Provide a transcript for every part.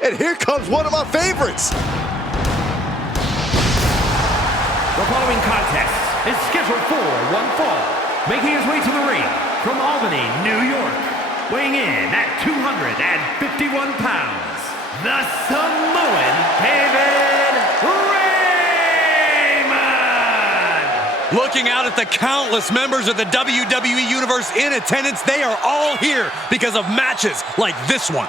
And here comes one of my favorites. The following contest is scheduled for one fall. Making his way to the ring from Albany, New York, weighing in at 251 pounds, the Samoan David Raymond! Looking out at the countless members of the WWE Universe in attendance, they are all here because of matches like this one.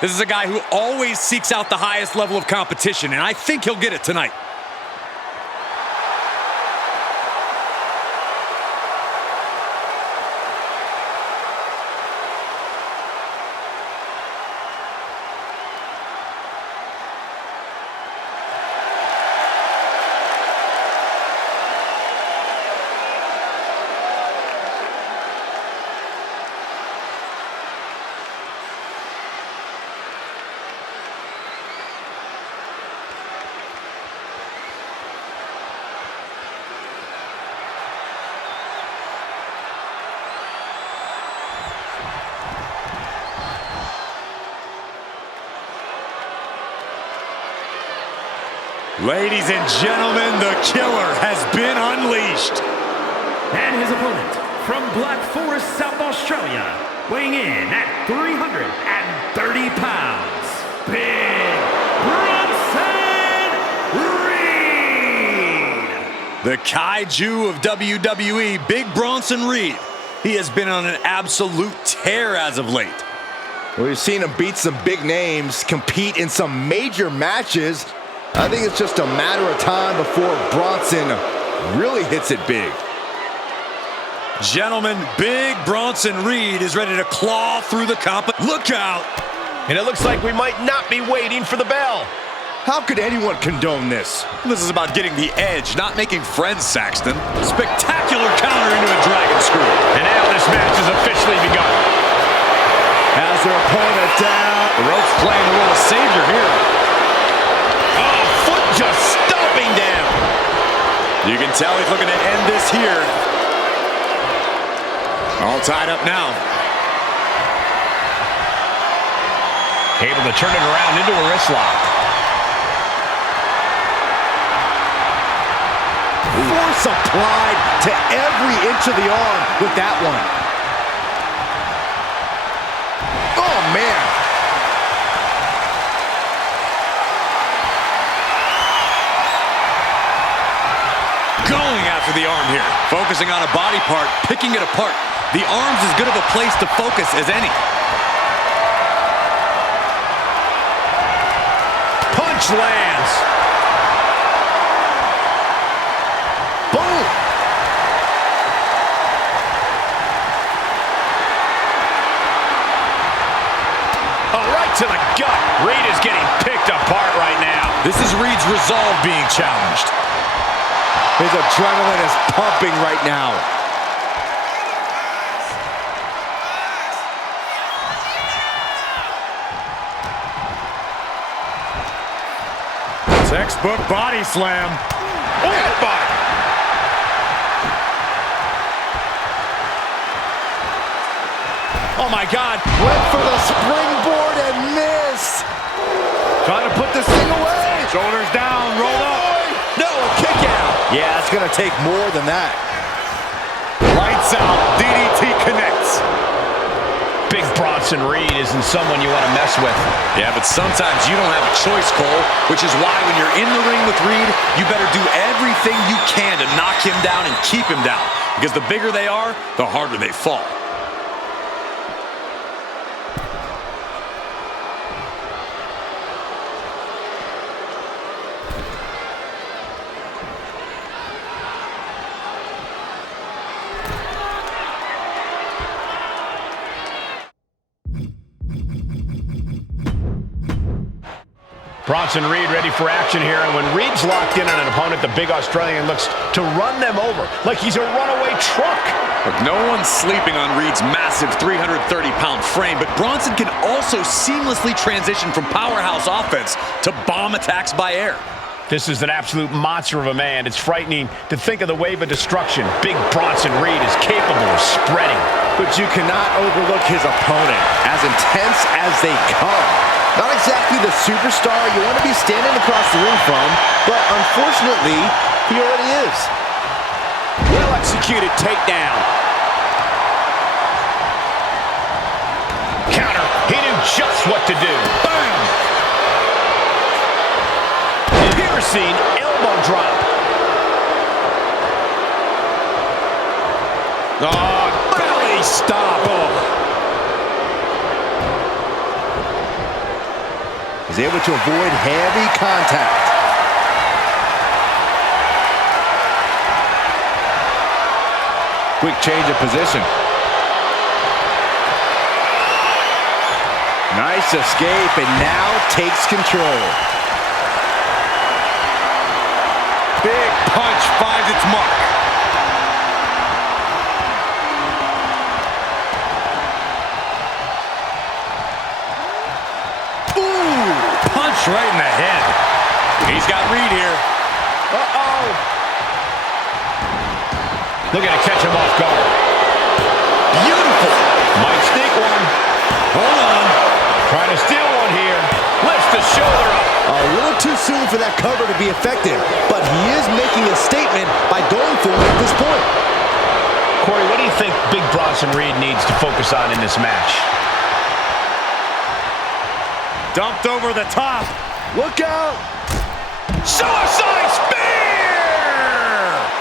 This is a guy who always seeks out the highest level of competition, and I think he'll get it tonight. Ladies and gentlemen, the killer has been unleashed. And his opponent from Black Forest, South Australia, weighing in at 330 pounds, Big Bronson Reed! The kaiju of WWE, Big Bronson Reed. He has been on an absolute tear as of late. We've seen him beat some big names, compete in some major matches. I think it's just a matter of time before Bronson really hits it big. Gentlemen, Big Bronson Reed is ready to claw through the competition. Look out! And it looks like we might not be waiting for the bell. How could anyone condone this? This is about getting the edge, not making friends, Saxton. Spectacular counter into a dragon screw. And now this match has officially begun. Has their opponent down. The rope's playing the role of savior here. Oh, foot just stomping down. You can tell he's looking to end this here. All tied up now. Able to turn it around into a wrist lock. Force applied to every inch of the arm with that one. Oh, man. Going after the arm here. Focusing on a body part, picking it apart. The arm's as good of a place to focus as any. Punch lands. Boom. Oh, right to the gut. Reed is getting picked apart right now. This is Reed's resolve being challenged. His adrenaline is pumping right now. Textbook body slam. Headbutt. Oh my God. Went for the springboard and missed. Trying to put this thing away. Shoulders down, rolled up. No, a kick out. Yeah, it's going to take more than that. Lights out. DDT connects. Big Bronson Reed isn't someone you want to mess with. Yeah, but sometimes you don't have a choice, Cole, which is why when you're in the ring with Reed, you better do everything you can to knock him down and keep him down. Because the bigger they are, the harder they fall. Bronson Reed ready for action here, and when Reed's locked in on an opponent, the big Australian looks to run them over like he's a runaway truck. Look, no one's sleeping on Reed's massive 330-pound frame, but Bronson can also seamlessly transition from powerhouse offense to bomb attacks by air. This is an absolute monster of a man. It's frightening to think of the wave of destruction Big Bronson Reed is capable of spreading. But you cannot overlook his opponent, as intense as they come. Not exactly the superstar you want to be standing across the ring from, but unfortunately, he already is. Well-executed takedown. Counter. He knew just what to do. Bam! Piercing elbow drop. Oh, belly stop. Oh. He's able to avoid heavy contact. Quick change of position. Nice escape, and now takes control. Big punch finds its mark. Right in the head. He's got Reed here. Uh-oh. Looking to catch him off guard. Beautiful. Might sneak one. Hold on. Trying to steal one here. Lifts the shoulder up. A little too soon for that cover to be effective, but he is making a statement by going for it at this point. Corey, what do you think Big Bronson Reed needs to focus on in this match? Dumped over the top. Look out! Suicide spear!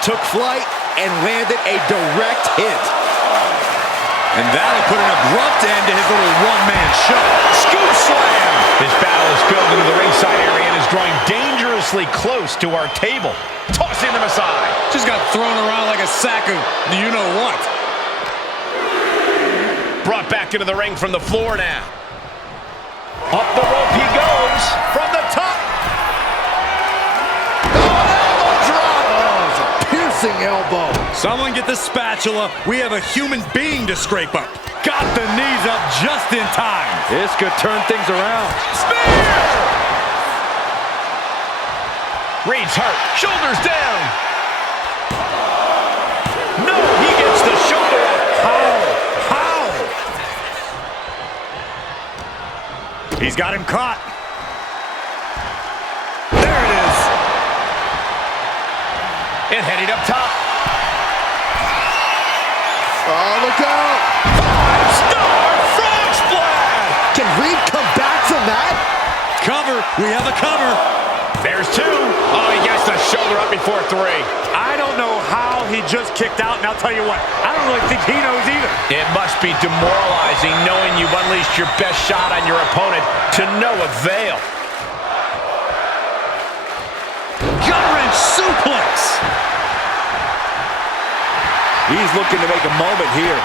Took flight and landed a direct hit. And that'll put an abrupt end to his little one-man show. Scoop slam! This battle is spilled into the ringside area and is drawing dangerously close to our table. Tossing them aside. Just got thrown around like a sack of you-know-what. Brought back into the ring from the floor now. Up the rope he goes from the top. Elbow drop! Oh, it's a piercing elbow. Someone get the spatula. We have a human being to scrape up. Got the knees up just in time. This could turn things around. Spear! Reed's hurt. Shoulders down. No, he gets the shoulder up. He's got him caught. There it is. And heading up top. Oh, look out! 5-star frog splash! Can Reed come back from that? Cover. We have a cover. There's two. Oh, he gets the shoulder up before three. I don't know how he just kicked out, and I'll tell you what, I don't really think he knows either. It must be demoralizing knowing you've unleashed your best shot on your opponent to no avail. Gut-wrench suplex. He's looking to make a moment here.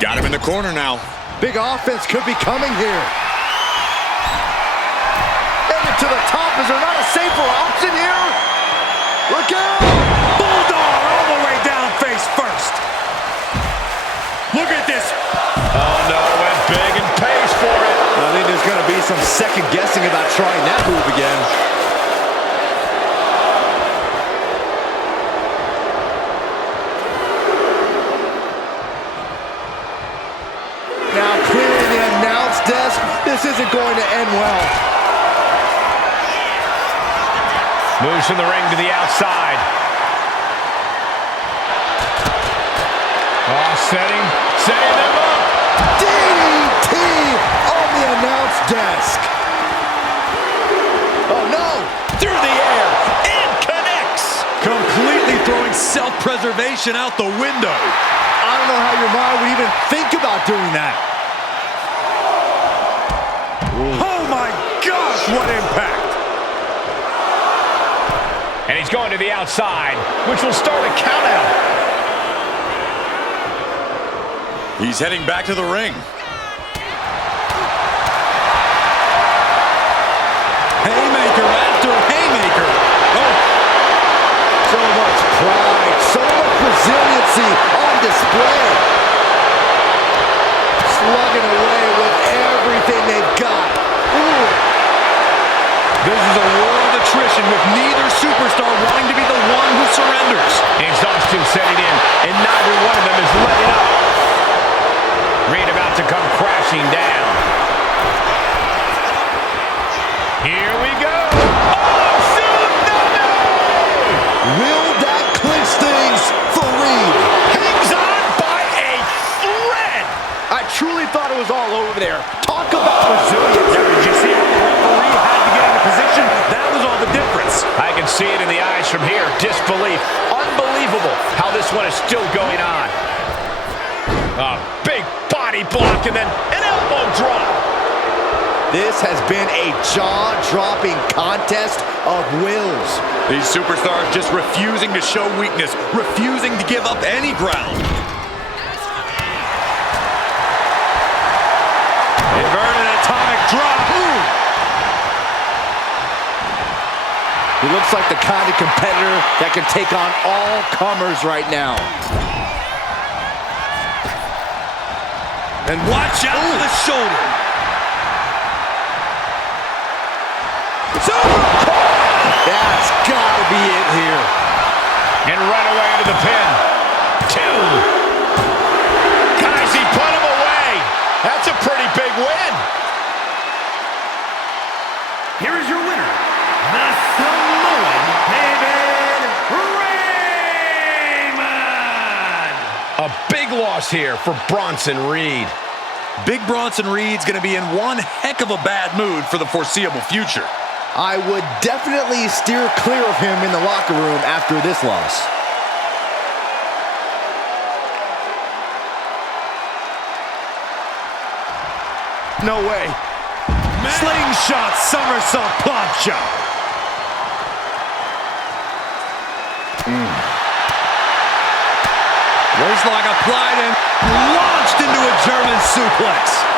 Got him in the corner now. Big offense could be coming here. Headed to the top. Is there not a safer option here? Look out! Bulldog all the way down face first. Look at this. Oh, no, went big and pays for it. I think there's going to be some second guessing about trying that move again. Now clearing the announce desk. This isn't going to end well. Moves from the ring to the outside. Oh, setting them up. DDT on the announce desk. Oh, no. Through the air. And connects. Completely throwing self-preservation out the window. I don't know how your mind would even think about doing that. Oh, my gosh, what impact. And he's going to the outside, which will start a count out. He's heading back to the ring. Haymaker after haymaker. Oh. So much pride, so much resiliency on display. Slugging away with everything they've got. Ooh. This is a war of attrition with neither superstar wanting to be the one who surrenders. Exhaustion setting in, and neither one of them is letting up. Reed about to come crashing down. Here we go. Oh, tsunami! Will that clinch things for Reed? Hangs on by a thread. I truly thought it was all over there. Talk about resilience. Did you see how the referee had to get into position? That was all the difference. I can see it in the eyes from here. Disbelief. Unbelievable how this one is still going on. A big body block and then an elbow drop. This has been a jaw-dropping contest of wills. These superstars just refusing to show weakness, refusing to give up any ground. Inverted atomic drop. Ooh. He looks like the kind of competitor that can take on all comers right now. And watch out for the shoulder. That's gotta be it here. And right away into the pin. 2. Guys, he put him away. That's a pretty big win. Here is your winner, the Samoan David Raymond. A big loss here for Bronson Reed. Big Bronson Reed's going to be in one heck of a bad mood for the foreseeable future. I would definitely steer clear of him in the locker room after this loss. No way. Slingshot somersault plancha. Waistlock applied and launched into a German suplex.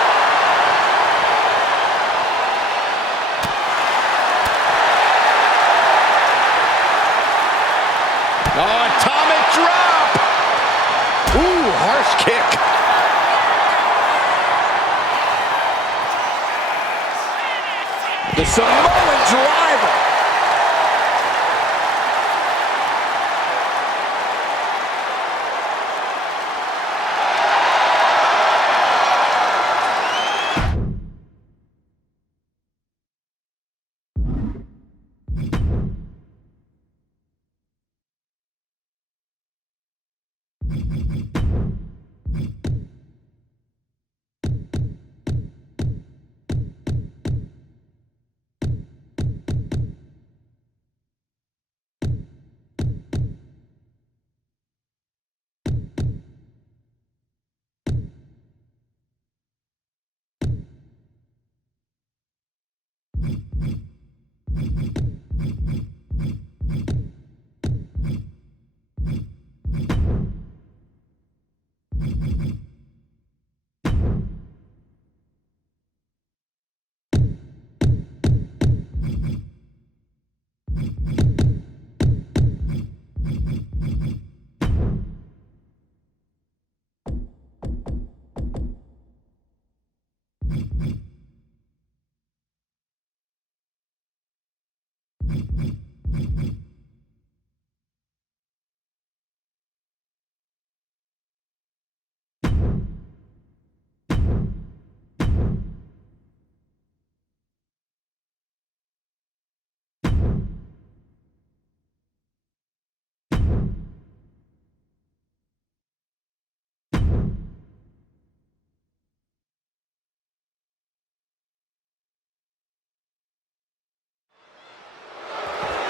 Oh, atomic drop. Ooh, harsh kick. The Samoan driver.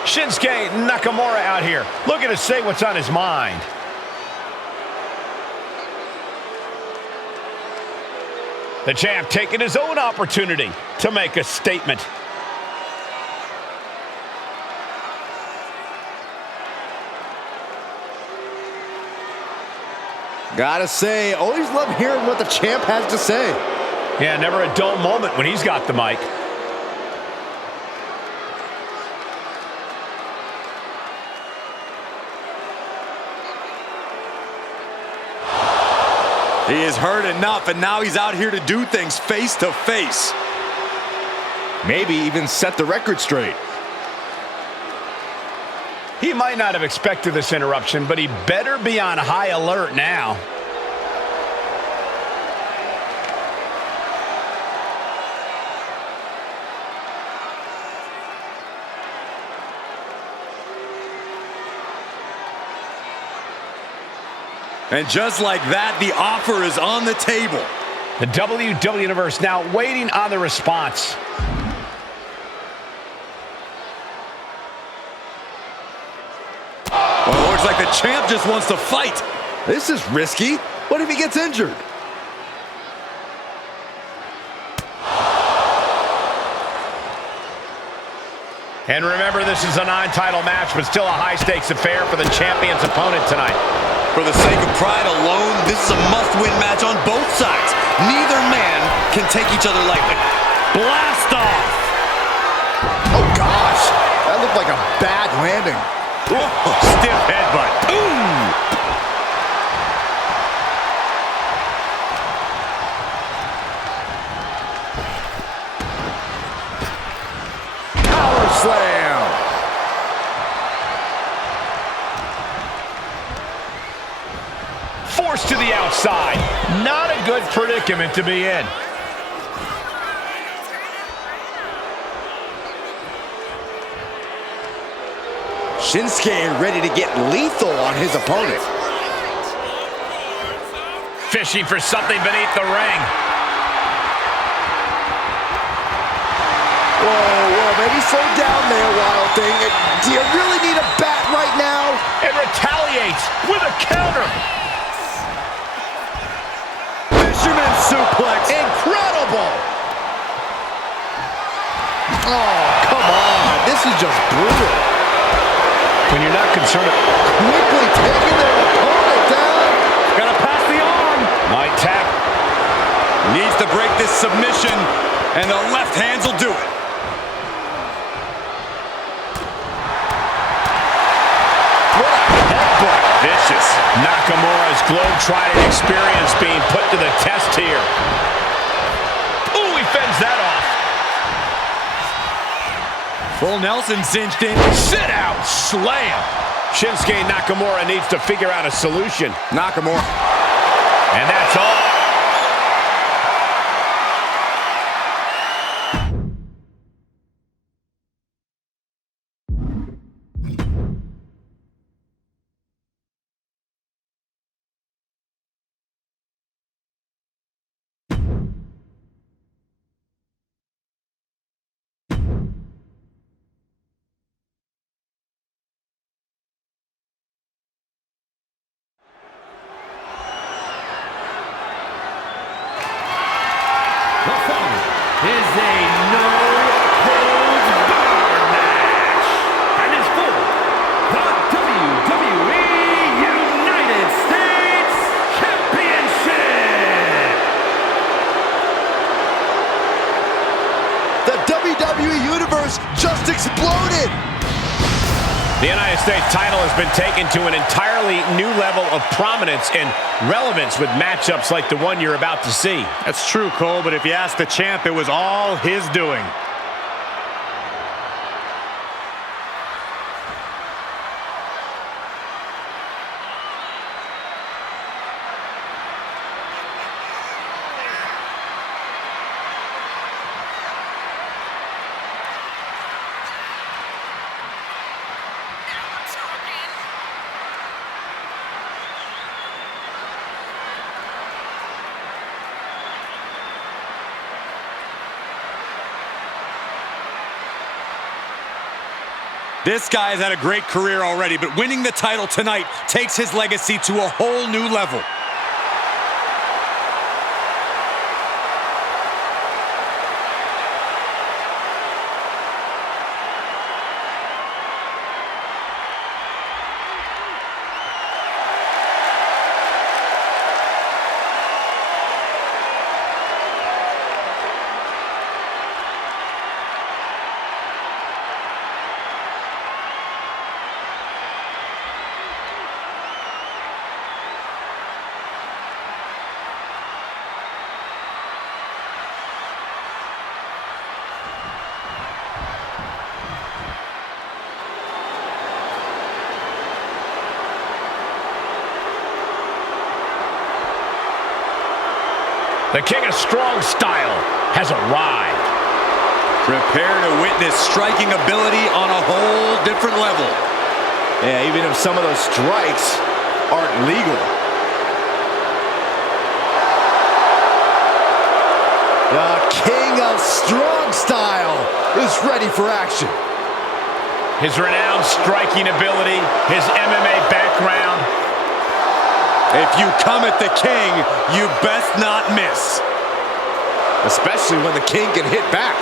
Shinsuke Nakamura out here, looking to say what's on his mind. The champ taking his own opportunity to make a statement. Gotta say, always love hearing what the champ has to say. Yeah, never a dull moment when he's got the mic. He is hurt enough, and now he's out here to do things face to face. Maybe even set the record straight. He might not have expected this interruption, but he better be on high alert now. And just like that, the offer is on the table. The WWE Universe now waiting on the response. Well, it looks like the champ just wants to fight. This is risky. What if he gets injured? And remember, this is a non-title match, but still a high-stakes affair for the champion's opponent tonight. For the sake of pride alone, this is a must-win match on both sides. Neither man can take each other lightly. Blast off! Oh, gosh. That looked like a bad landing. Whoa, stiff headbutt. Ooh! Power slam. Forced to the outside. Not a good predicament to be in. Shinsuke ready to get lethal on his opponent. Fishing for something beneath the ring. Whoa, maybe slow down there, Wild Thing. Do you really need a bat right now? And retaliates with a counter. Fisherman suplex. Incredible. Oh, come on. This is just brutal. When you're not concerned, Quickly taking their opponent down. Gotta pass the arm. might tap. Needs to break this submission, and the left hands will do it. What a headbutt. Vicious. Nakamura's globe-trotting experience being put to the test here. Ooh, he fends that off. Full Nelson cinched in. Sit out. Slam. Shinsuke Nakamura needs to figure out a solution. Nakamura. And that's all. The following is a no-holds-barred match and is for the WWE United States Championship. The WWE Universe just exploded. The United States title has been taken to an entirely new level of prominence and relevance with matchups like the one you're about to see. That's true, Cole, but if you ask the champ, it was all his doing. This guy has had a great career already, but winning the title tonight takes his legacy to a whole new level. The King of Strong Style has arrived. Prepare to witness striking ability on a whole different level. Yeah, even if some of those strikes aren't legal. The King of Strong Style is ready for action. His renowned striking ability, his MMA background. If you come at the King, you best not miss. Especially when the King can hit back.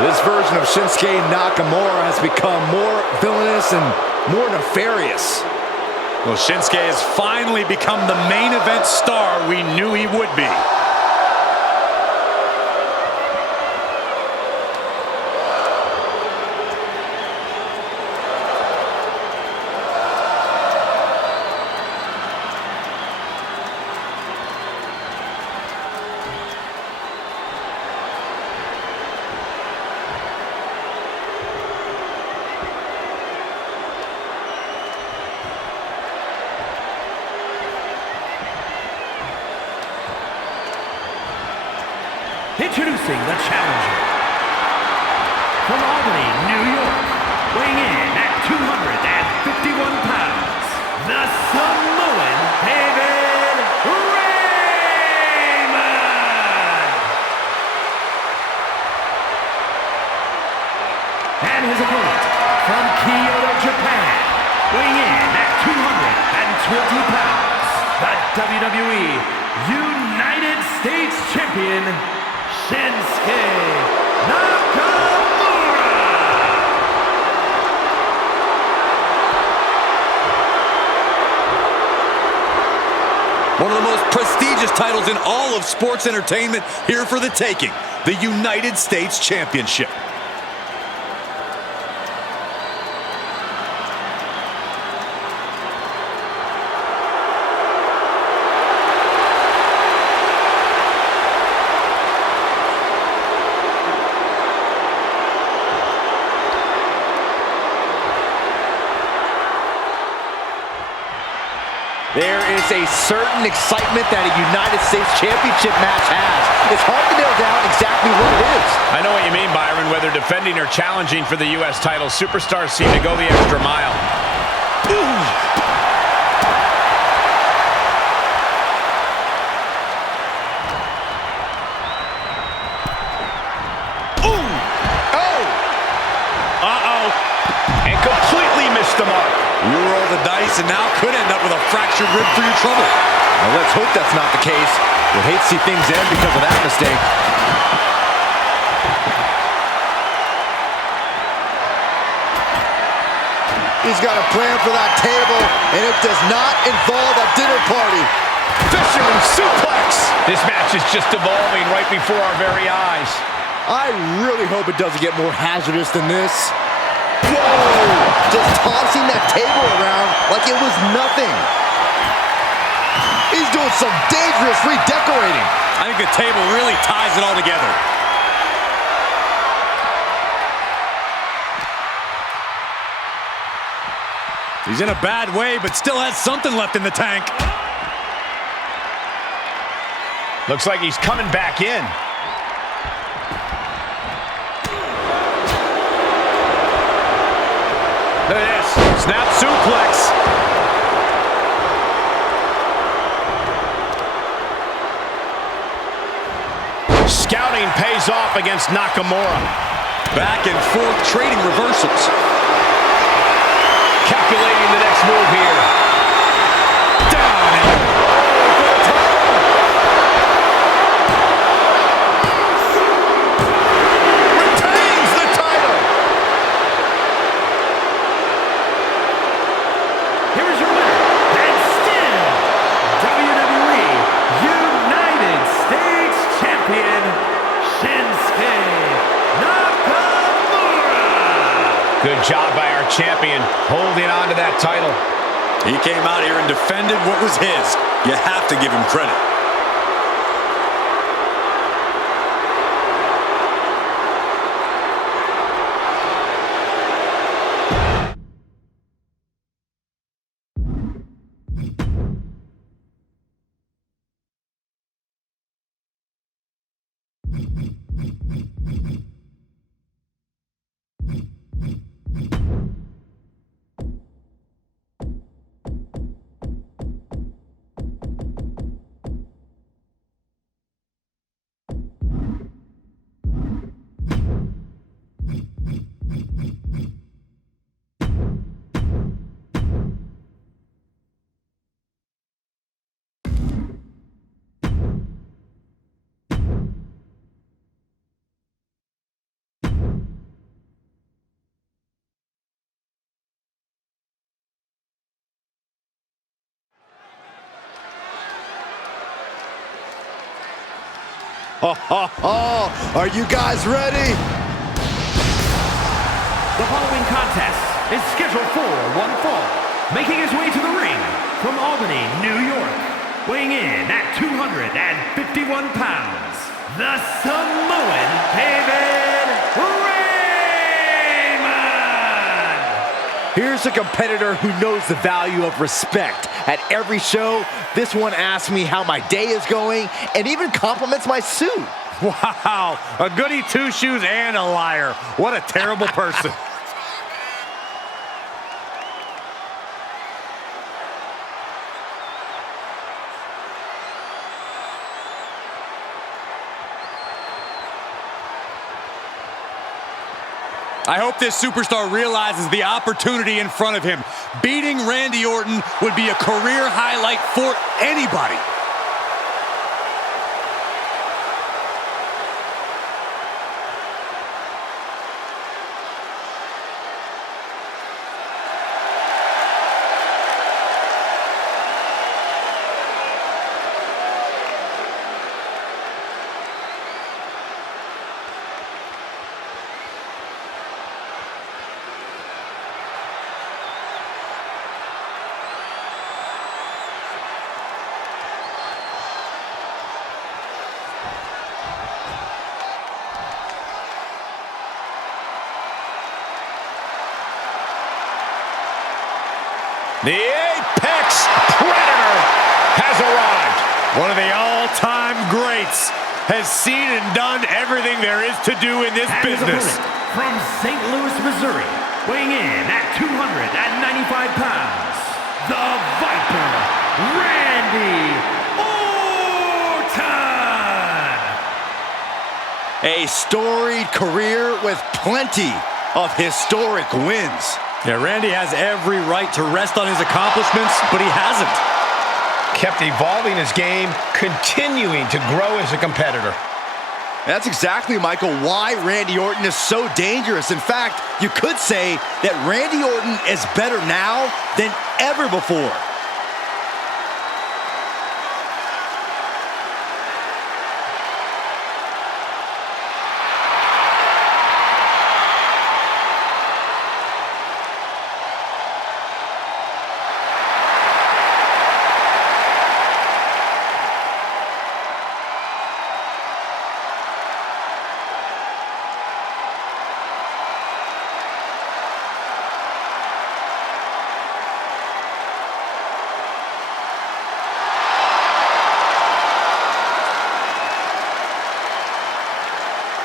This version of Shinsuke Nakamura has become more villainous and more nefarious. Well, Shinsuke has finally become the main event star we knew he would be. Introducing the challenger. From Albany, New York, weighing in at 251 pounds, the Samoan David Raymond. And his opponent from Kyoto, Japan, weighing in at 220 pounds, the WWE United States Champion, Shinsuke Nakamura! One of the most prestigious titles in all of sports entertainment here for the taking, the United States Championship. There is a certain excitement that a United States Championship match has. It's hard to nail down exactly what it is. I know what you mean, Byron. Whether defending or challenging for the U.S. title, superstars seem to go the extra mile. And completely missed the mark. You roll the dice and now could end up with a fractured rib for your trouble. Well, let's hope that's not the case. We'll hate to see things end because of that mistake. He's got a plan for that table, and it does not involve a dinner party. Fisherman suplex. This match is just evolving right before our very eyes. I really hope it doesn't get more hazardous than this. Whoa! Just tossing that table around like it was nothing. He's doing some dangerous redecorating. I think the table really ties it all together. He's in a bad way, but still has something left in the tank. Looks like he's coming back in. Look at this. Snap suplex. Scouting pays off against Nakamura. Back and forth trading reversals. Calculating the next move here. Down and Retains the title. Good job by our champion holding on to that title. He came out here and defended what was his. You have to give him credit. Are you guys ready? The following contest is scheduled for one fall. Making his way to the ring from Albany, New York, weighing in at 251 pounds, the Samoan David Raymond! Here's a competitor who knows the value of respect. At every show, this one asks me how my day is going and even compliments my suit. Wow, a goody two-shoes and a liar. What a terrible person. I hope this superstar realizes the opportunity in front of him. Beating Randy Orton would be a career highlight for anybody. The Apex Predator has arrived. One of the all-time greats has seen and done everything there is to do in this And his business. opponent from St. Louis, Missouri, weighing in at 295 pounds, the Viper, Randy Orton! A storied career with plenty of historic wins. Yeah, Randy has every right to rest on his accomplishments, but he hasn't. Kept evolving his game, continuing to grow as a competitor. That's exactly, Michael, why Randy Orton is so dangerous. In fact, you could say that Randy Orton is better now than ever before.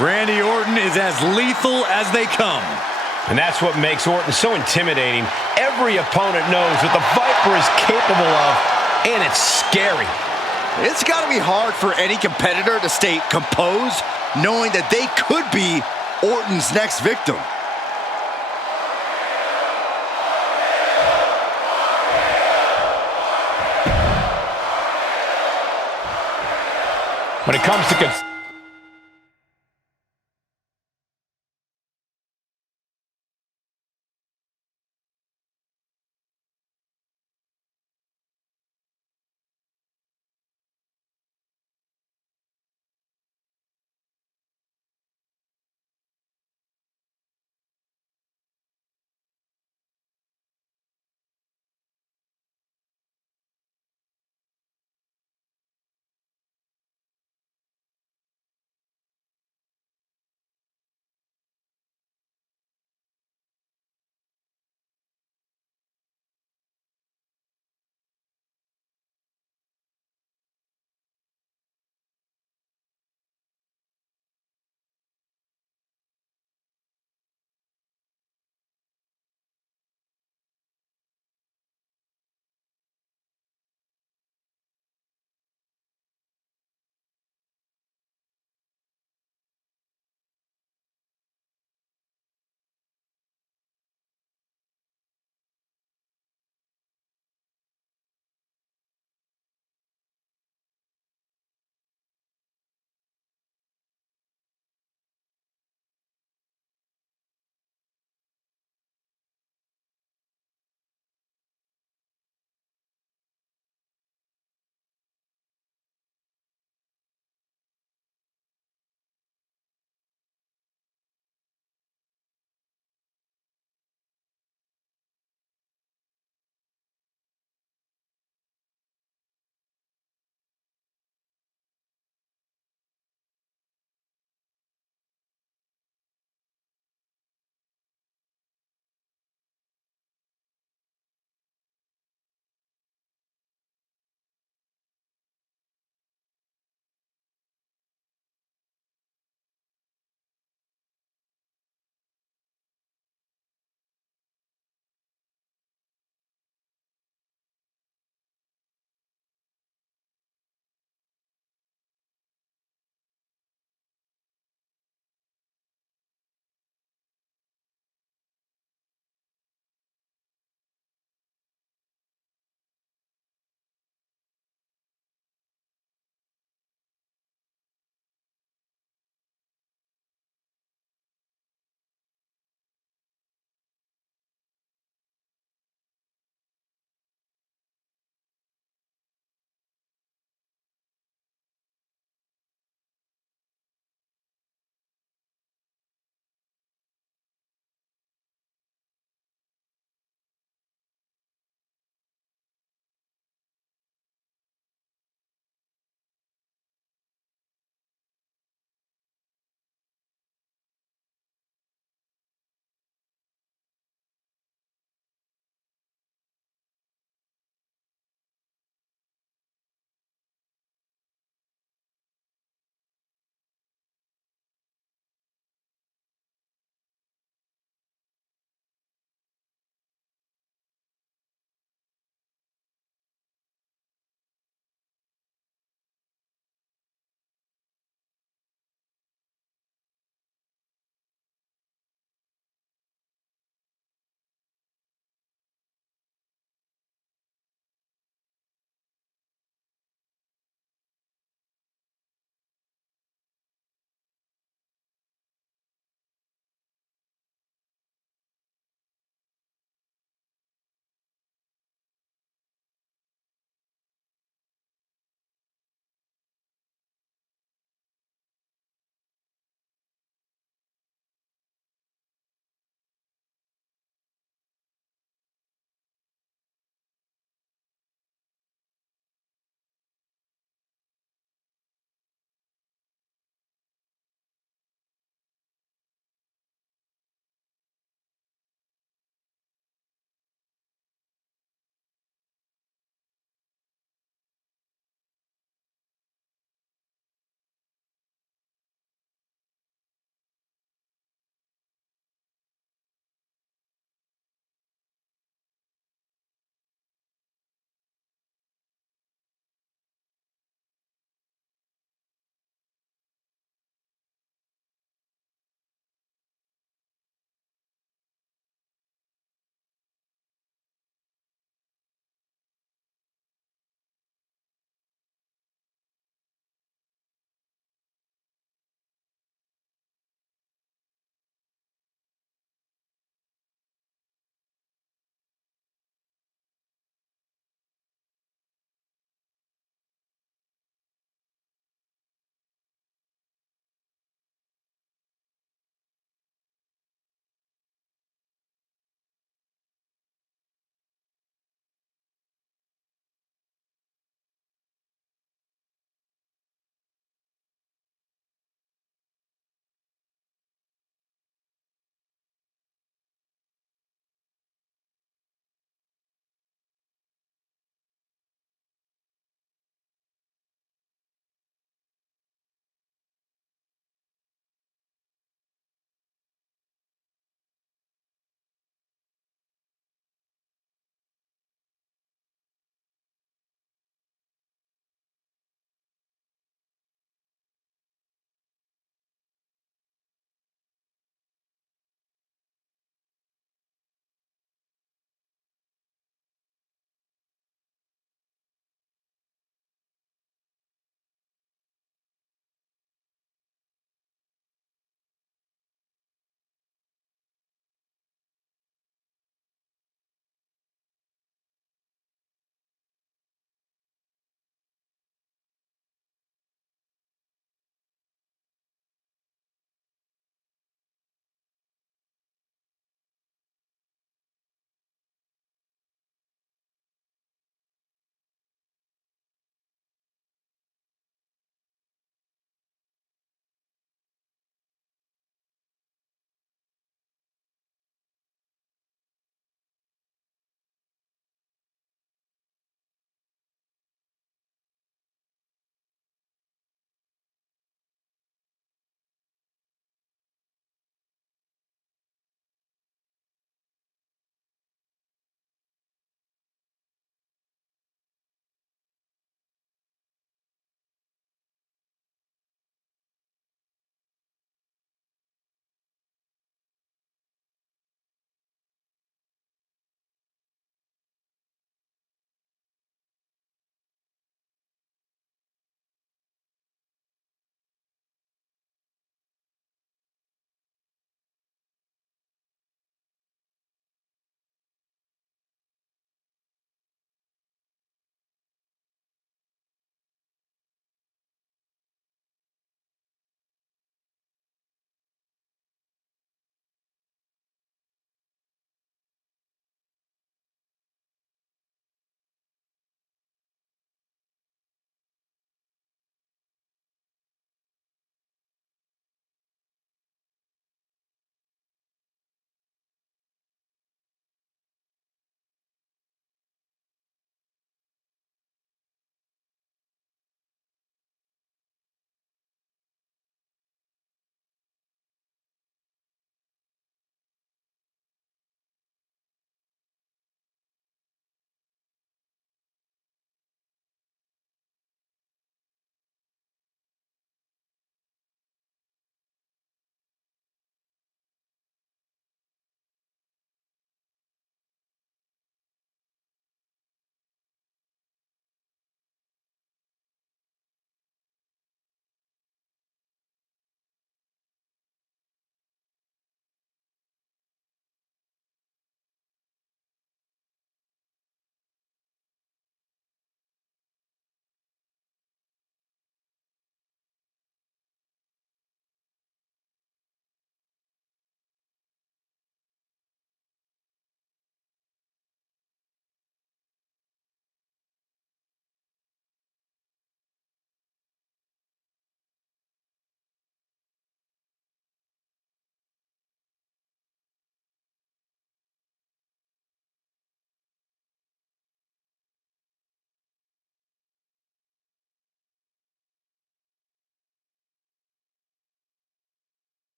Randy Orton is as lethal as they come. And that's what makes Orton so intimidating. Every opponent knows what the Viper is capable of, and it's scary. It's got to be hard for any competitor to stay composed, knowing that they could be Orton's next victim. When it comes to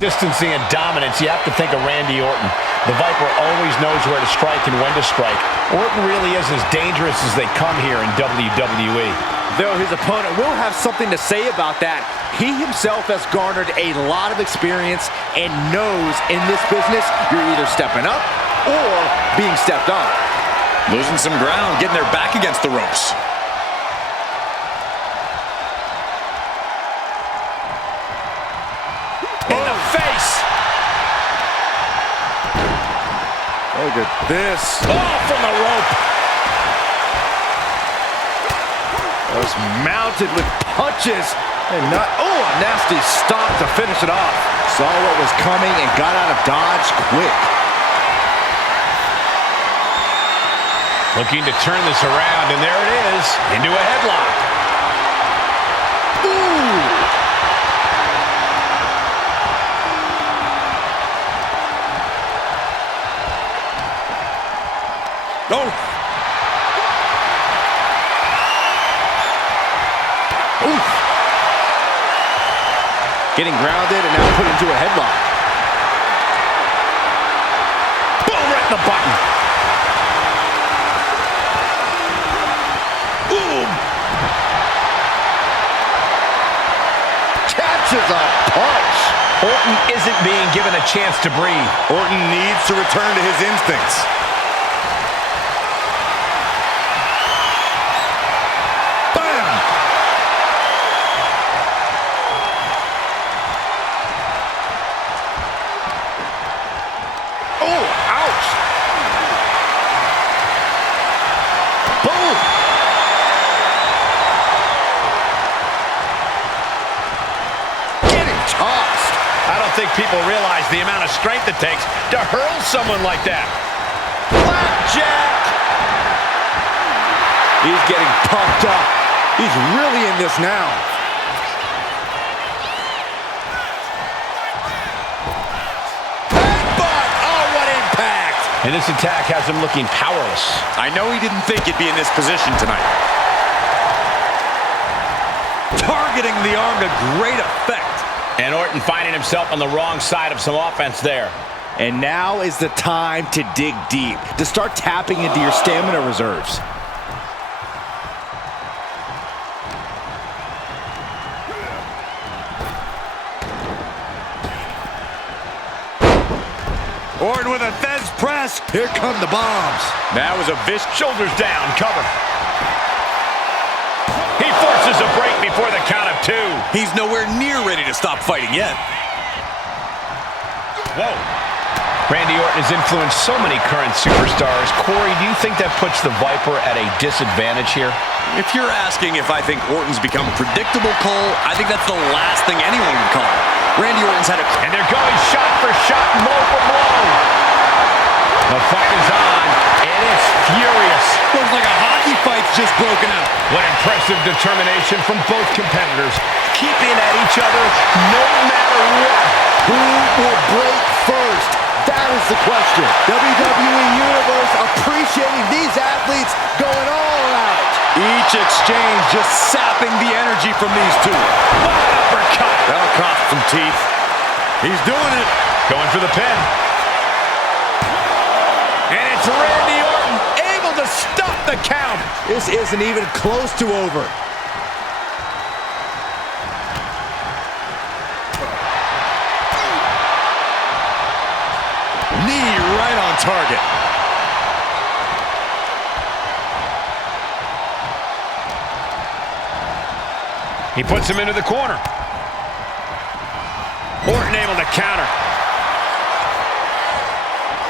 Consistency and dominance, you have to think of Randy Orton. The Viper always knows where to strike and when to strike. Orton really is as dangerous as they come here in WWE. Though his opponent will have something to say about that. He himself has garnered a lot of experience and knows in this business you're either stepping up or being stepped on. Losing some ground, getting their back against the ropes. In the face! Look at this. Oh, from the rope! Was mounted with punches and not, oh, a nasty stop to finish it off. Saw what was coming and got out of dodge quick. Looking to turn this around, and there it is, into a headlock. Ooh! Oh! Oof. Getting grounded and now put into a headlock. Boom, right in the button. Boom! Catches a punch. Orton isn't being given a chance to breathe. Orton needs to return to his instincts. People realize the amount of strength it takes to hurl someone like that. Blackjack! He's getting pumped up. He's really in this now. Headbutt! Oh, what impact! And this attack has him looking powerless. I know he didn't think he'd be in this position tonight. Targeting the arm to great effect. And Orton finding himself on the wrong side of some offense there. And now is the time to dig deep, to start tapping into your stamina reserves. Orton with a Thesz press. Here come the bombs. That was a vicious shoulders down, cover. He forces a break before the count of 2. He's nowhere near ready to stop fighting yet. Whoa. Randy Orton has influenced so many current superstars. Corey, do you think that puts the Viper at a disadvantage here? If you're asking if I think Orton's become predictable, Cole, I think that's the last thing anyone would call it. Randy Orton's had a... And they're going shot for shot, blow for blow. The fight is on, and it's furious. Looks like a hockey fight's just broken out. What impressive determination from both competitors, keeping at each other no matter what. Who will break first? That is the question. WWE Universe appreciating these athletes going all out. Each exchange just sapping the energy from these two. Uppercut. That'll cost some teeth. He's doing it. Going for the pin. And it's Randy Orton able to stop the count. This isn't even close to over. Knee right on target. He puts him into the corner. Orton able to counter.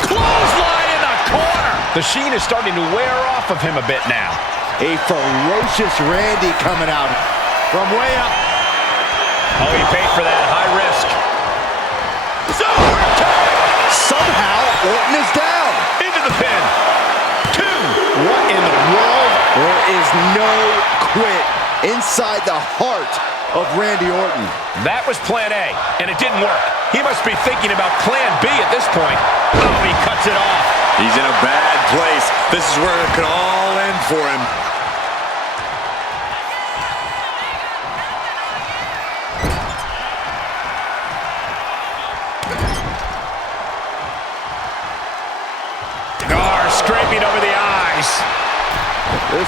Clothesline in the corner. The sheen is starting to wear off of him a bit now. A ferocious Randy coming out from way up. Oh, he paid for that. High risk. Somehow, Orton is down. Into the pin. 2. What in the world? There is no quit inside the heart of Randy Orton. That was plan A, and it didn't work. He must be thinking about plan B at this point. Oh, he cuts it off. He's in a bad place. This is where it could all end for him.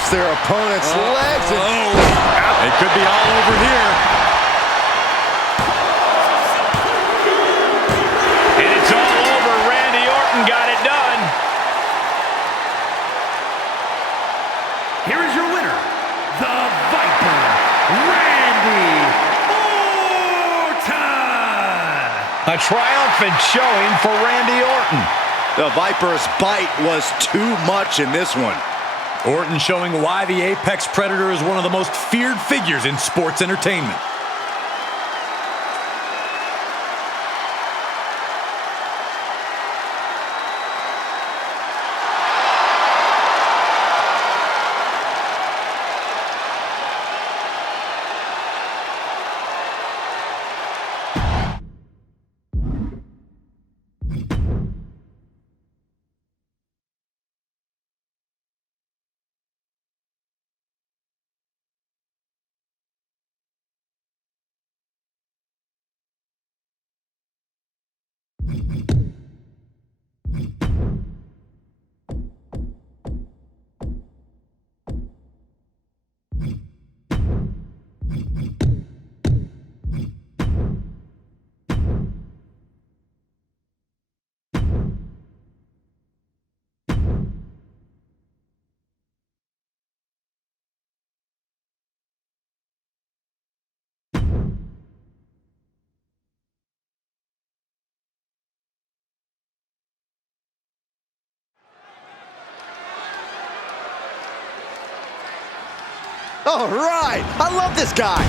burst their opponent's legs. It could be all over here. And it's all over. Randy Orton got it done. Here is your winner, the Viper, Randy Orton. A triumphant showing for Randy Orton. The Viper's bite was too much in this one. Orton showing why the Apex Predator is one of the most feared figures in sports entertainment. All right, I love this guy.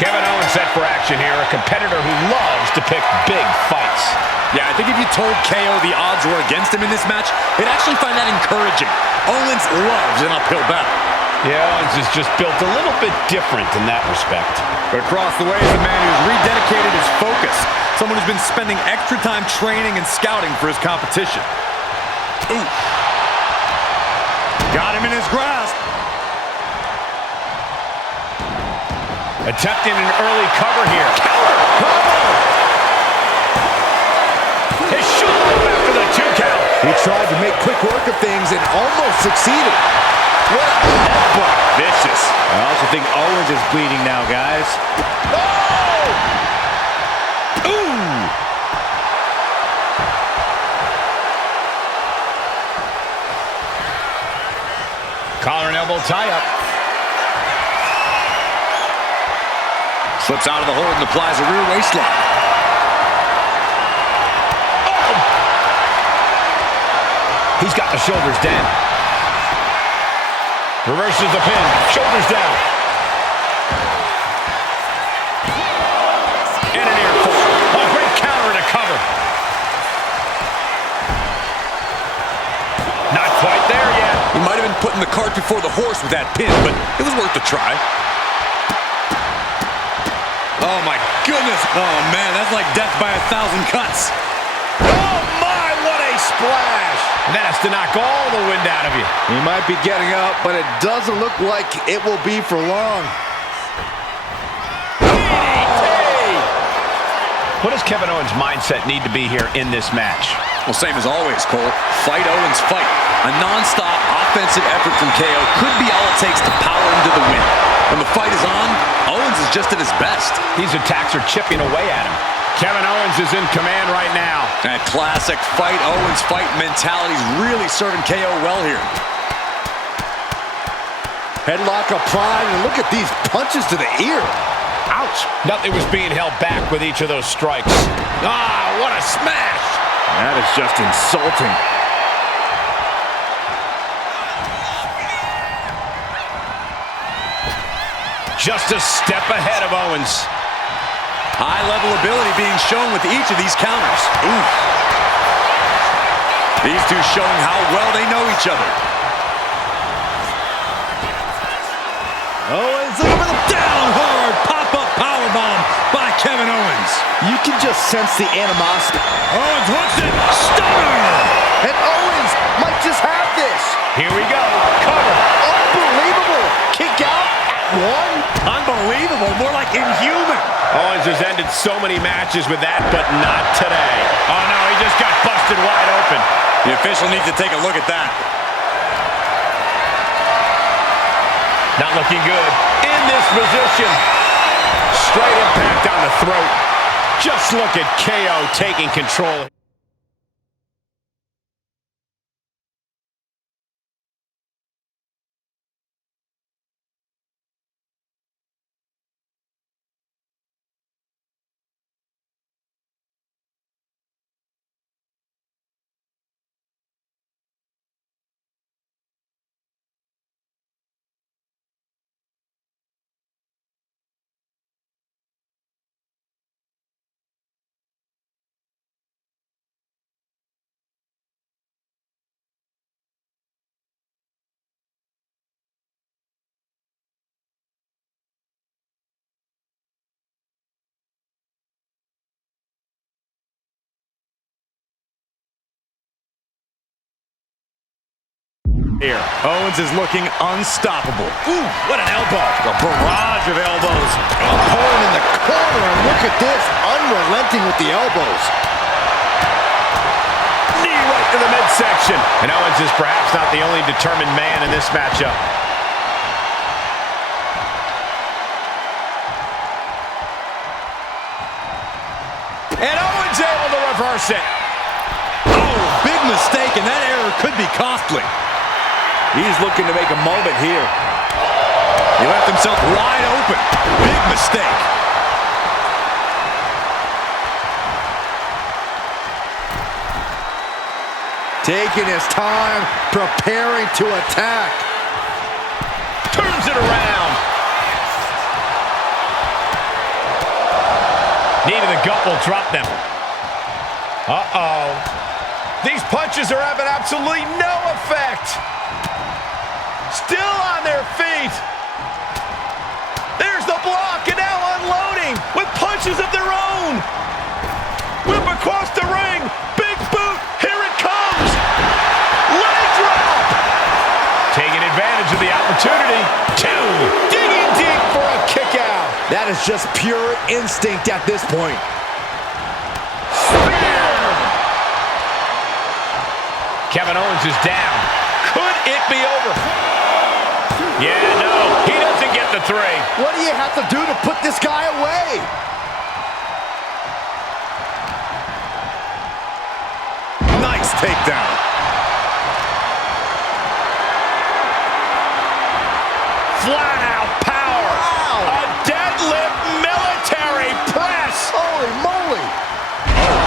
Kevin Owens set for action here, a competitor who loves to pick big fights. Yeah, I think if you told KO the odds were against him in this match, they'd actually find that encouraging. Owens loves an uphill battle. Yeah, Owens is just built a little bit different in that respect. But across the way is a man who's rededicated his focus. Someone who's been spending extra time training and scouting for his competition. Ooh. Got him in his grasp. Attempting an early cover here. Cover! His shoulder after the 2 count. He tried to make quick work of things and almost succeeded. What a headbutt. Vicious. I also think Owens is bleeding now, guys. Oh! Ooh! Collar and elbow tie-up. Slips out of the hold and applies a rear waistlock. Oh! He's got the shoulders down. Reverses the pin. Shoulders down. And an air pull. A great counter and a cover. Not quite there yet. He might have been putting the cart before the horse with that pin, but it was worth a try. Oh, my goodness. Oh, man, that's like death by 1,000 cuts. Oh, my, what a splash. That has to knock all the wind out of you. He might be getting up, but it doesn't look like it will be for long. Hey! What does Kevin Owens' mindset need to be here in this match? Well, same as always, Cole. Fight Owens, fight. A non-stop offensive effort from KO could be all it takes to power him to the win. When the fight is on, Owens is just at his best. These attacks are chipping away at him. Kevin Owens is in command right now. That classic fight Owens fight mentality is really serving KO well here. Headlock applied, and look at these punches to the ear. Ouch. Nothing was being held back with each of those strikes. Ah, what a smash! That is just insulting. Just a step ahead of Owens. High-level ability being shown with each of these counters. Ooh. These two showing how well they know each other. Owens looking for the down hard pop-up powerbomb by Kevin Owens. You can just sense the animosity. Owens wants it. Stunner! And Owens might just have this. Here we go. Cover. Oh, Unbelievable. Kick out at one. Unbelievable, more like inhuman. Owens has ended so many matches with that, but not today. Oh no, he just got busted wide open. The official needs to take a look at that. Not looking good. In this position. Straight impact on the throat. Just look at KO taking control. Here, Owens is looking unstoppable. Ooh, what an elbow. A barrage of elbows. Pulling in the corner, and look at this. Unrelenting with the elbows. Knee right to the midsection. And Owens is perhaps not the only determined man in this matchup. And Owens able to reverse it. Oh, big mistake, and that error could be costly. He's looking to make a moment here. He left himself wide open. Big mistake. Taking his time, preparing to attack. Turns it around. Knee to the gut will drop them. Uh-oh. These punches are having absolutely no effect. Still on their feet. There's the block, and now unloading with punches of their own. Whip across the ring. Big boot. Here it comes. Leg drop. Taking advantage of the opportunity. Two. Digging deep for a kick out. That is just pure instinct at this point. Spear. Kevin Owens is down. Could it be over? Yeah, no, he doesn't get the three. What do you have to do to put this guy away? Nice takedown. Flat out power. Wow. A deadlift military press. Holy moly.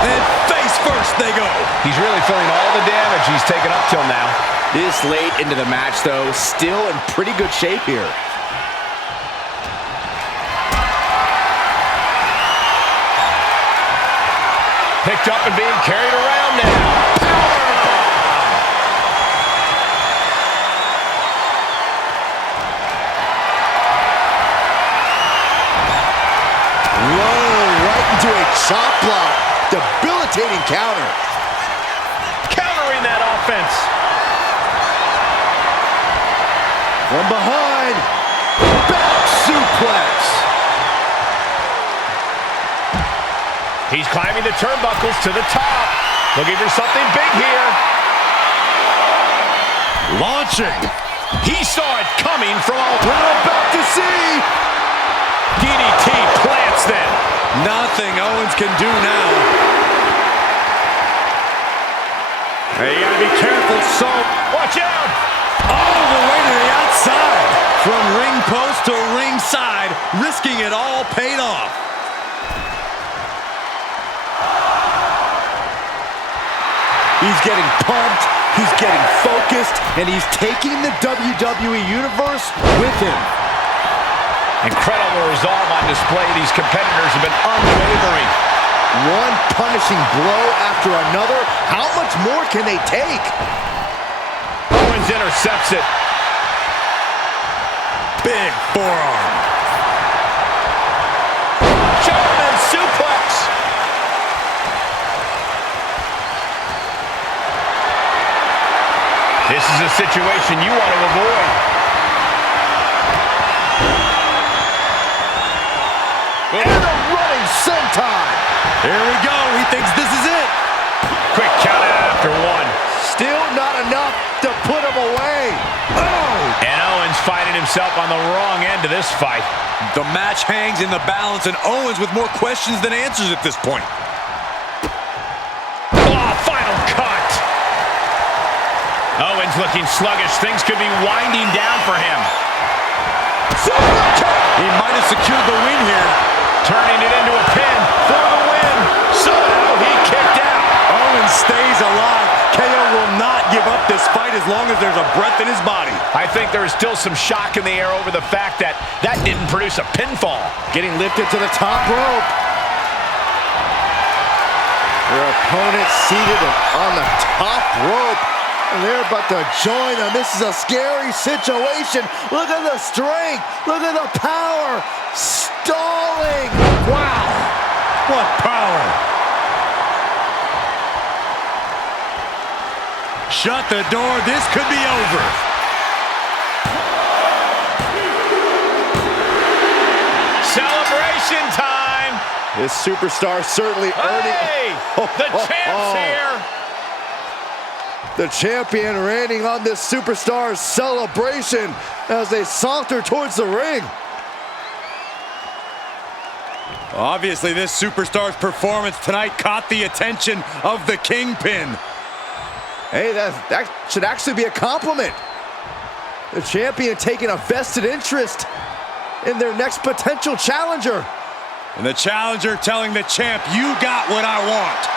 And face first they go. He's really feeling all the damage he's taken up till now. This late into the match, though, still in pretty good shape here. Picked up and being carried around now. Whoa, right into a chop block. Debilitating counter. Countering that offense. From behind, back suplex. He's climbing the turnbuckles to the top. Looking for something big here. Launching. He saw it coming from all. We're about to see. DDT plants them. Nothing Owens can do now. Hey, you gotta be careful, so. Watch out. All the way to the outside. From ring post to ringside, risking it all paid off. He's getting pumped, he's getting focused, and he's taking the WWE Universe with him. Incredible resolve on display. These competitors have been unwavering. One punishing blow after another. How much more can they take? Owens intercepts it. Big forearm. German suplex. This is a situation you want to avoid. Here we go. He thinks this is it. Quick count out after one. Still not enough to put him away. Oh! And Owens finding himself on the wrong end of this fight. The match hangs in the balance, and Owens with more questions than answers at this point. Oh, final cut. Owens looking sluggish. Things could be winding down for him. He might have secured the win here. Turning it into a pin for the win. Somehow he kicked out. Owens stays alive. KO will not give up this fight as long as there's a breath in his body. I think there is still some shock in the air over the fact that didn't produce a pinfall. Getting lifted to the top rope. Their opponent seated on the top rope. And they're about to join them. This is a scary situation. Look at the strength. Look at the power. Stalling. Wow. What power. Shut the door. This could be over. Celebration time. This superstar certainly earning. Hey, the champ's here. The champion reigning on this superstar's celebration as they saunter towards the ring. Obviously, this superstar's performance tonight caught the attention of the Kingpin. Hey, that should actually be a compliment. The champion taking a vested interest in their next potential challenger. And the challenger telling the champ, you got what I want.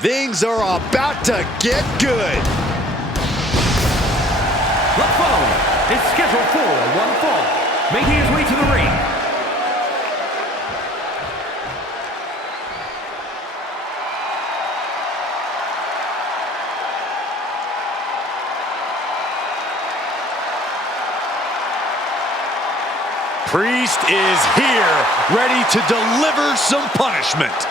Things are about to get good. The following is scheduled for one fall, making his way to the ring. Priest is here, ready to deliver some punishment.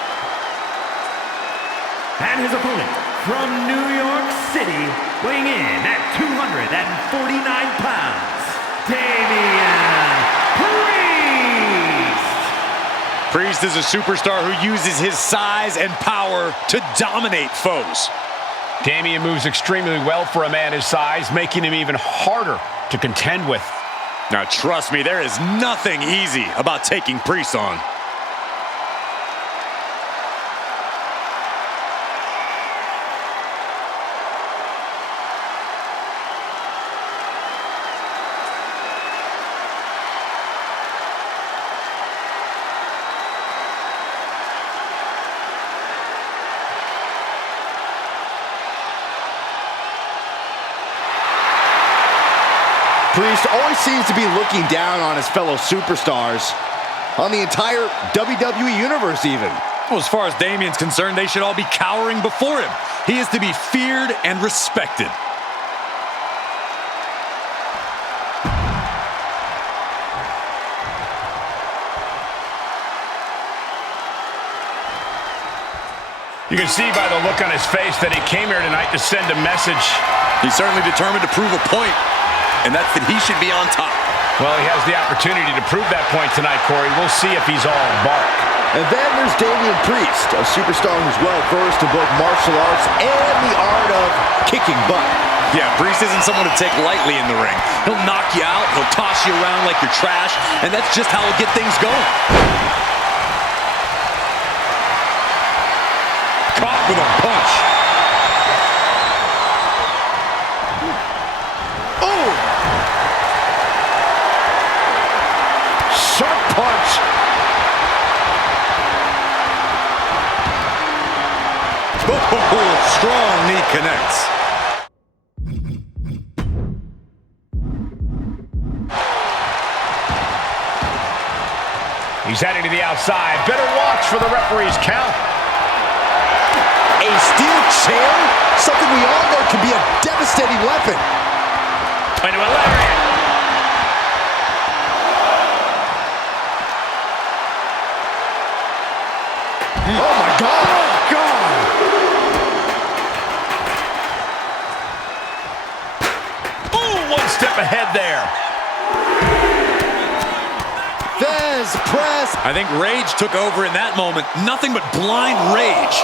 And his opponent from New York City, weighing in at 249 pounds, Damian Priest. Priest is a superstar who uses his size and power to dominate foes. Damian moves extremely well for a man his size, making him even harder to contend with. Now trust me, there is nothing easy about taking Priest on. Priest always seems to be looking down on his fellow superstars, on the entire WWE Universe even. Well, as far as Damian's concerned, they should all be cowering before him. He is to be feared and respected. You can see by the look on his face that he came here tonight to send a message. He's certainly determined to prove a point, and that's that he should be on top. Well, he has the opportunity to prove that point tonight, Corey. We'll see if he's all bark. And then there's Damian Priest, a superstar who's well-versed in both martial arts and the art of kicking butt. Yeah, Priest isn't someone to take lightly in the ring. He'll knock you out, he'll toss you around like you're trash, and that's just how he'll get things going. Caught with a punch. Oh, strong knee connects. He's heading to the outside. Better watch for the referee's count. A steel chair? Something we all know can be a devastating weapon. Into a lariat. Oh my God! Oh, God! Ooh, one step ahead there. Fez press. I think rage took over in that moment. Nothing but blind rage.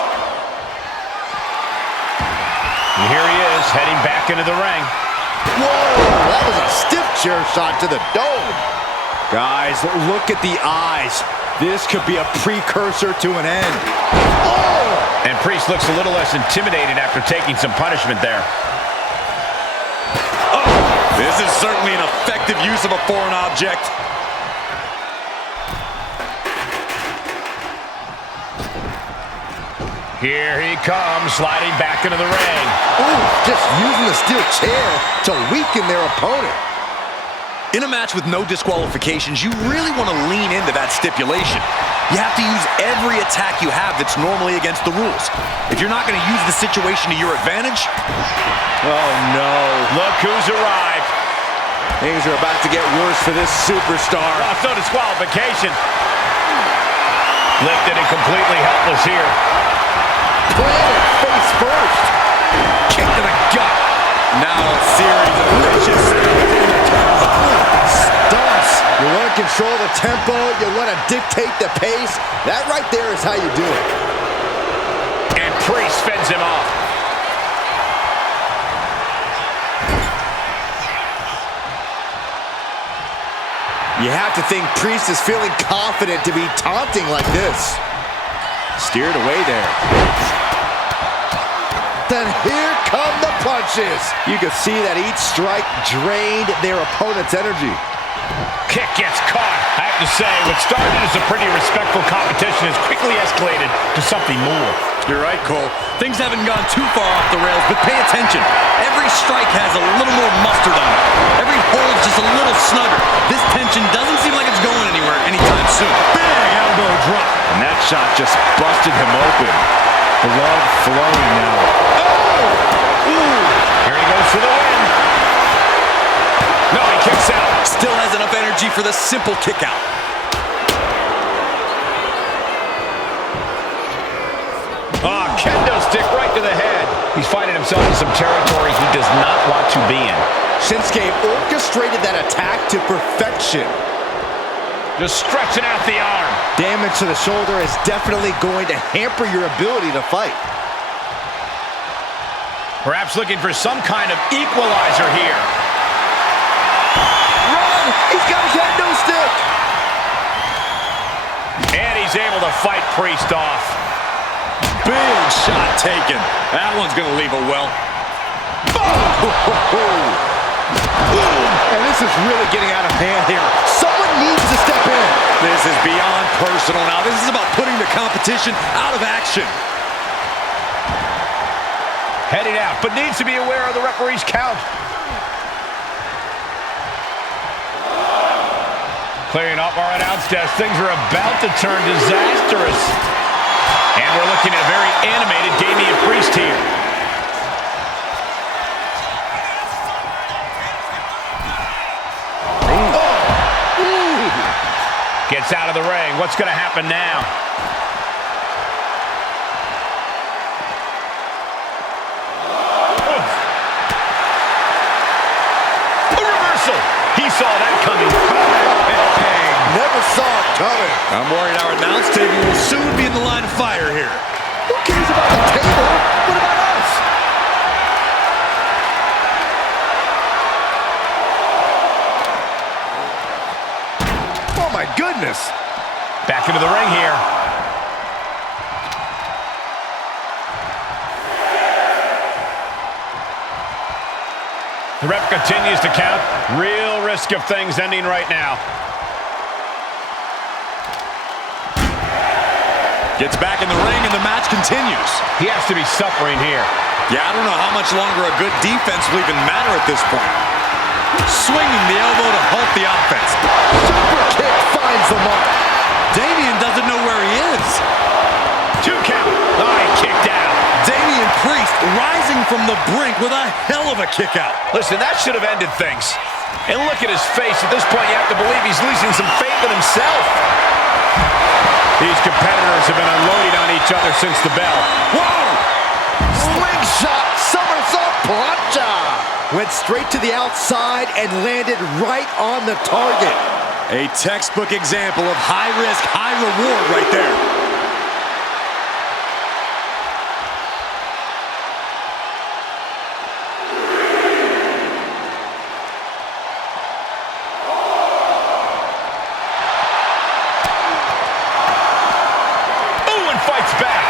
And here he is, heading back into the ring. Whoa, that was a stiff chair shot to the dome. Guys, look at the eyes. This could be a precursor to an end. Oh! And Priest looks a little less intimidated after taking some punishment there. Oh, this is certainly an effective use of a foreign object. Here he comes, sliding back into the ring. Ooh, just using the steel chair to weaken their opponent. In a match with no disqualifications, you really want to lean into that stipulation. You have to use every attack you have that's normally against the rules. If you're not going to use the situation to your advantage... Oh, no. Look who's arrived. Things are about to get worse for this superstar. Oh, no disqualification. Lifted and completely helpless here. Planted face first. Kick to the gut. Now a series of vicious stunts. You want to control the tempo. You want to dictate the pace. That right there is how you do it. And Priest fends him off. You have to think Priest is feeling confident to be taunting like this. Steered away there. Then here come the punches. You can see that each strike drained their opponent's energy. Kick gets caught. I have to say, what started as a pretty respectful competition has quickly escalated to something more. You're right, Cole. Things haven't gone too far off the rails, but pay attention. Every strike has a little more mustard on it. Every hold's just a little snugger. This tension doesn't seem like it's going anywhere anytime soon. Big elbow drop. And that shot just busted him open. Blood flowing now. Oh! Ooh! Here he goes for the win. No, he kicks out. Still has enough energy for the simple kick out. Oh, kendo stick right to the head. He's finding himself in some territory he does not want to be in. Shinsuke orchestrated that attack to perfection. Just stretching out the arm. Damage to the shoulder is definitely going to hamper your ability to fight. Perhaps looking for some kind of equalizer here. Run! He's got his kendo stick! And he's able to fight Priest off. Big shot taken. That one's going to leave a well. And this is really getting out of hand here. Someone needs to step in. This is beyond personal now. This is about putting the competition out of action. Heading out, but needs to be aware of the referee's count. Clearing up our announce desk. Things are about to turn disastrous. And we're looking at a very animated Damian Priest here. Gets out of the ring. What's going to happen now? A reversal. He saw that coming. Never saw it coming. I'm worried our announce table will soon be in the line of fire here. Who cares about the table? What about us? Oh my goodness. Back into the ring here. The ref continues to count. Real risk of things ending right now. Gets back in the ring and the match continues. He has to be suffering here. Yeah, I don't know how much longer a good defense will even matter at this point. Swinging the elbow to halt the offense. Super kick finds the mark. Damian doesn't know where he is. 2 count. Oh, he kicked out. Damian Priest rising from the brink with a hell of a kick out. Listen, that should have ended things. And look at his face. At this point, you have to believe he's losing some faith in himself. These competitors have been unloading on each other since the bell. Whoa! Slingshot somersault plancha. Went straight to the outside and landed right on the target. A textbook example of high risk, high reward right there. Fights back.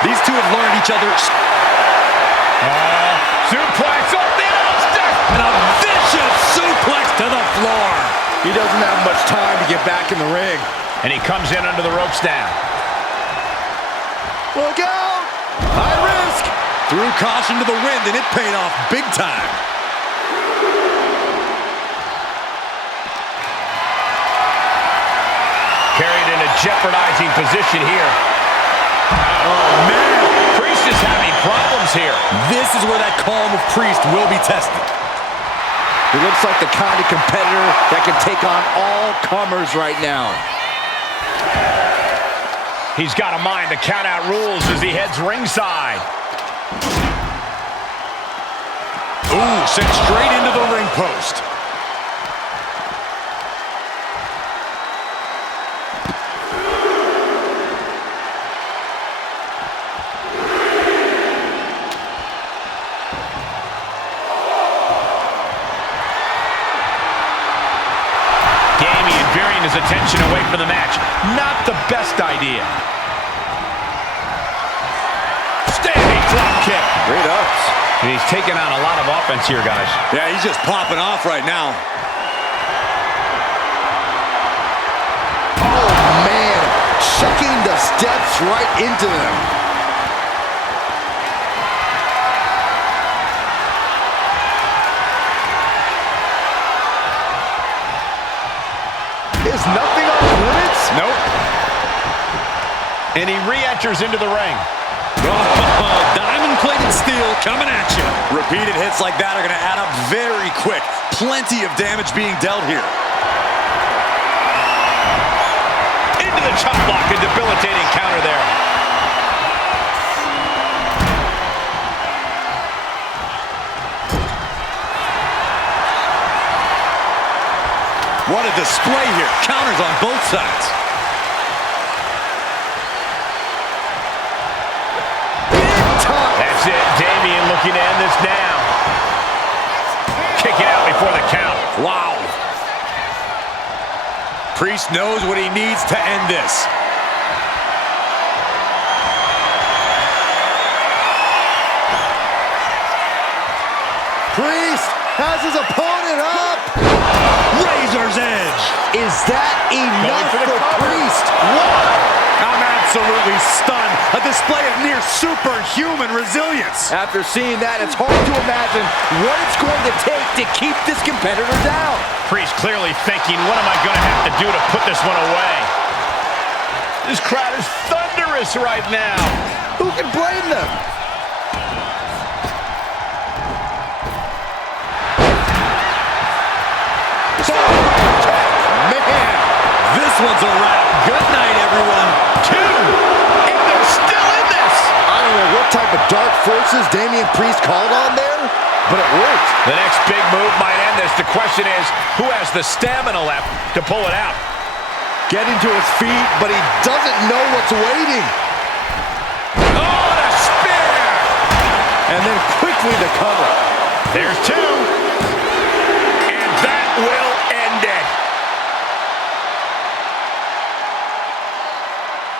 These two have learned each other. Suplex up the outstep. And a vicious suplex to the floor. He doesn't have much time to get back in the ring. And he comes in under the ropes now. Look out! High risk! Threw caution to the wind, and it paid off big time. Carried in a jeopardizing position here. Oh, man. Priest is having problems here. This is where that calm of Priest will be tested. He looks like the kind of competitor that can take on all comers right now. He's got to mind the count-out rules as he heads ringside. Ooh, sent straight into the ring post. His attention away from the match. Not the best idea. Standing drop kick. Great ups. And he's taking on a lot of offense here, guys. Yeah, he's just popping off right now. Oh, man. Chucking the steps right into them. Is nothing off limits? Nope. And he re-enters into the ring. Oh, diamond-plated steel coming at you. Repeated hits like that are going to add up very quick. Plenty of damage being dealt here. Into the chop block, a debilitating counter there. What a display here. Counters on both sides. That's it. Damian looking to end this now. Kick it out before the count. Wow. Priest knows what he needs to end this. Priest has his opponent up. Razor's edge. Is that enough for the for cover. Priest? What? I'm absolutely stunned. A display of near superhuman resilience. After seeing that, it's hard to imagine what it's going to take to keep this competitor down. Priest clearly thinking, what am I going to have to do to put this one away? This crowd is thunderous right now. Who can blame them? Man, this one's a wrap. Good night, everyone. 2, and they're still in this. I don't know what type of dark forces Damian Priest called on there, but it worked. The next big move might end this. The question is, who has the stamina left to pull it out? Getting to his feet, but he doesn't know what's waiting. Oh, the spear! And then quickly the cover. There's 2. And that will end it.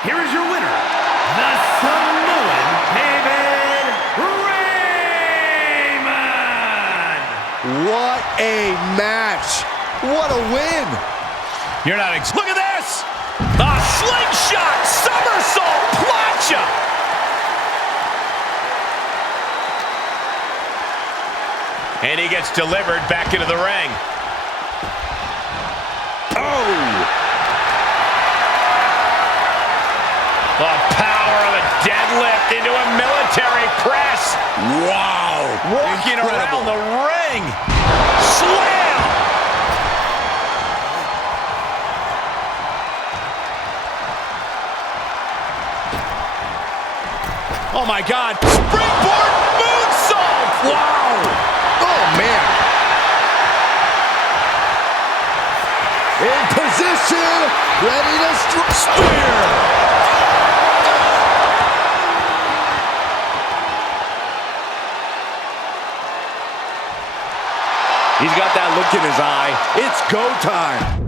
Here is your winner, the Samoan David Raymond. What a match. What a win. You're not look at this! A slingshot! Moonsault plancha. And he gets delivered back into the ring. The power of a deadlift into a military press. Wow. Walking around the ring. Slam. Oh my God. Springboard moonsault. Wow! Oh, man. In position, ready to spear. He's got that look in his eye. It's go time.